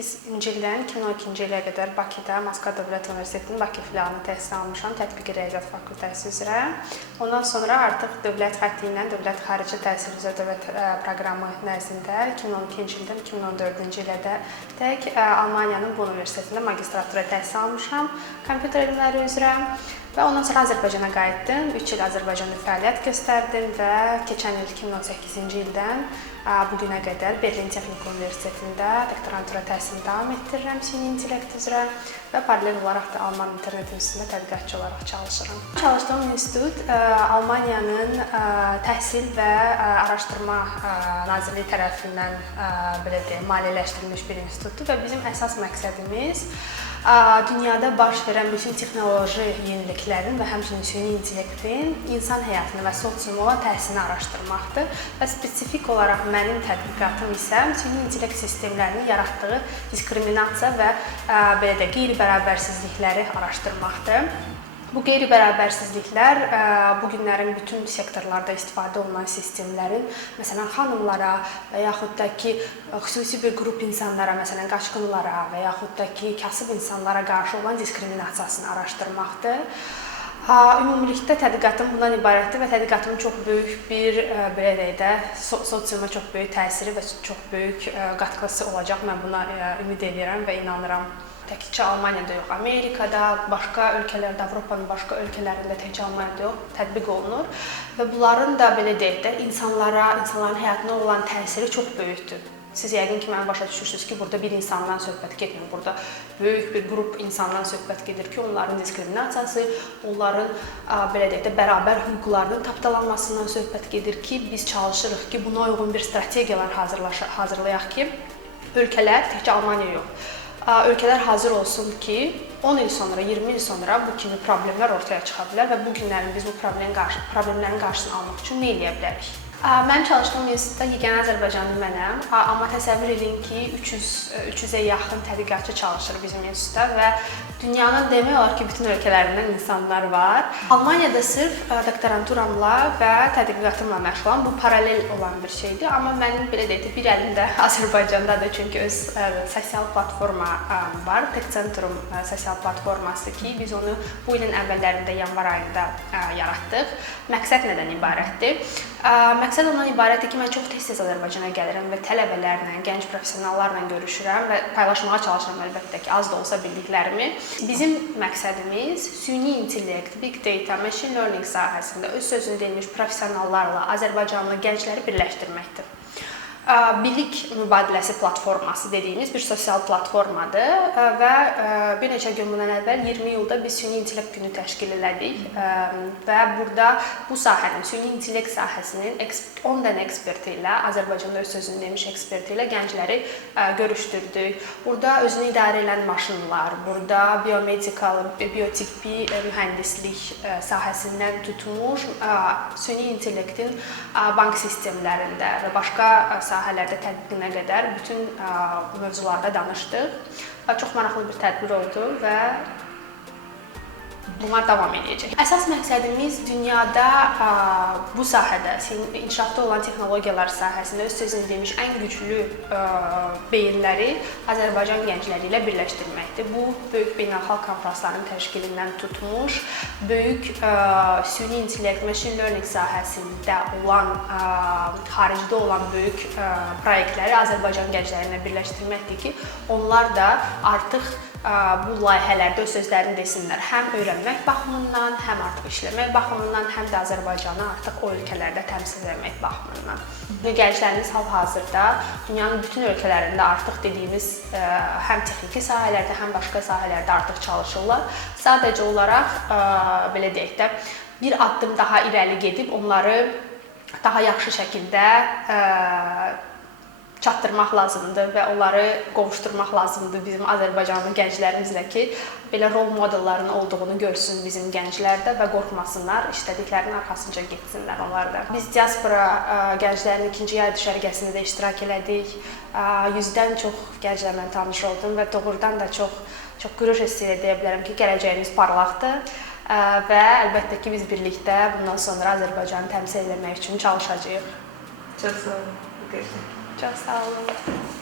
2008-ci ildən 2012-ci ilə qədər Bakıda Moskva Dövlət Universitetinin Bakı filialında təhsil almışam, tətbiqi riyaziyyat fakültəsi üzrə. Ondan sonra artıq dövlət xətti ilə dövlət xarici təhsil üzrə dövlət proqramı nəzdində 2012-ci ildən 2014-cü ilədək Almaniyanın Bonn Universitetində magistratura təhsil almışam, kompüter elmləri üzrə. Və ondan sonra Azərbaycana qayıtdım. 3 il Azərbaycanda fəaliyyət göstərdim və keçən il 2018-ci ildən bu günə qədər Berlin Texnik Universitetində doktorantura təhsilini davam etdirirəm süni intellekt üzrə və paralel olaraq da Alman internet institutunda tədqiqatçı olaraq çalışıram. Çalışdığım institut Almaniyanın Təhsil və Araşdırma Nazirliyi tərəfindən belə deyək, maliyyələşdirilmiş bir institutdur və bizim əsas məqsədimiz dünyada baş verən bütün texnoloji yeniliklərin və həmçinin süni intellektin insan həyatını və sosiuma olan təsirini araşdırmaqdır və spesifik olaraq mənim tədqiqatım isə süni intellekt sistemlərinin yaratdığı diskriminasiya və belə də qeyri-bərabərsizlikləri araşdırmaqdır. Bu qeyri-bərabərsizliklər bu günlərin bütün sektorlarda istifadə olunan sistemlərin, məsələn, xanımlara və yaxud da ki, xüsusi bir qrup insanlara, məsələn, qaçqınlara və yaxud da ki, kasıb insanlara qarşı olan diskriminasiyasını araşdırmaqdır. Ümumilikdə tədqiqatım bundan ibarətdir və tədqiqatımın çox böyük bir, belə deyək də, sosiuma çox böyük təsiri və çox böyük qatqısı olacaq. Mən buna ümid edirəm və inanıram. Təkcə Almaniyada yox, Amerikada, başqa ölkələrdə, Avropanın başqa ölkələrində, təkcə Almaniyada yox, tətbiq olunur və bunların da belə deyək də insanların həyatına olan təsiri çox böyükdür. Siz yəqin ki, mənə başa düşürsünüz ki, burada bir insandan söhbət getmir. Burada böyük bir qrup insandan söhbət gedir ki, onların diskriminasiyası, onların belə deyək də bərabər hüquqlarının tapdalanmasından söhbət gedir ki, biz çalışırıq ki, buna uyğun bir strategiyalar hazırlayaq ki, ölkələr, təkcə Almaniya yox, ölkələr hazır olsun ki, 10 il sonra, 20 il sonra bu kimi problemlər ortaya çıxa bilər və bu günlərin biz bu problemlərin qarşısını almaq üçün nə edə bilərik? Mənim çalışdığım institutda yeganə azərbaycanlı mənəm, amma təsəvvür edin ki, 300-ə yaxın tədqiqatçı çalışır bizim institutda və dünyanın demək olar ki, bütün ölkələrindən insanlar var. Almaniyada sırf doktoranturamla və tədqiqatımla məşğulam. Bu paralel olan bir şeydir, amma mənim belə deyək də bir əlim də Azərbaycandadır, çünki öz sosial platforma var, TechCentrum sosial platforması ki, biz onu bu ilin əvvəllərində yanvar ayında yaratdıq. Məqsəd nədən ibarətdir? Məqsəd ondan ibarətdir ki, mən çox tez-tez Azərbaycana gəlirəm və tələbələrlə, gənc professionallarla görüşürəm və paylaşmağa çalışıram əlbəttə ki, az da olsa bildiklərimi. Bizim məqsədimiz süni intellekt, big data, machine learning sahəsində öz sözünü demiş professionallarla Azərbaycanlı gəncləri birləşdirməkdir. Bilik mübadiləsi platforması dediyimiz bir sosial platformadır və bir neçə gün bundan əvvəl 20 ildə biz süni intellekt günü təşkil elədik və burada bu sahənin, süni intellekt sahəsinin 10 dənə eksperti ilə, Azərbaycanda öz sözünü demiş eksperti ilə gəncləri görüşdürdük. Burada özünü idarə edən maşınlar, burada biomedikal, biotippi mühəndislik sahəsindən tutmuş süni intellektin bank sistemlərində və başqa sahələrdə tətbiqinə qədər bütün mövzularda danışdıq. Çox maraqlı bir tədbir oldu və bunlar davam edəcək. Əsas məqsədimiz dünyada bu sahədə, inkişafda olan texnologiyalar sahəsində öz sözünü demiş ən güclü beyinləri Azərbaycan gəncləri ilə birləşdirməkdir. Bu, böyük beynəlxalq konfransların təşkilindən tutmuş, böyük süni intellekt, machine learning sahəsində olan, xaricdə olan böyük proyektləri Azərbaycan gəncləri ilə birləşdirməkdir ki, onlar da artıq bu layihələrdə öz sözlərini desinlər. Həm öyrənmək baxımından, həm artıq işləmək baxımından, həm də Azərbaycanı artıq o ölkələrdə təmsil etmək baxımından. Gənclərimiz hal-hazırda dünyanın bütün ölkələrində artıq dediyimiz həm texniki sahələrdə, həm başqa sahələrdə artıq çalışırlar. Sadəcə olaraq, belə deyək də, bir addım daha irəli gedib onları daha yaxşı şəkildə çatdırmaq lazımdır və onları qovuşdurmaq lazımdır bizim Azərbaycanlı gənclərimizlə ki, belə rol modellərin olduğunu görsün bizim gənclər də və qorxmasınlar, istədiklərinin arxasınca getsinlər onlar da. Biz diaspora gənclərinin ikinci yay düşərgəsində də iştirak elədik. 100-dən çox gənclə mən tanış oldum və doğrudan da çox qürur hissi edə bilərəm ki, gələcəyimiz parlaqdır və əlbəttə ki, biz birlikdə bundan sonra Azərbaycanı təmsil etmək üçün çalışacağıq. Çox sağ olun. Çok sağ olun.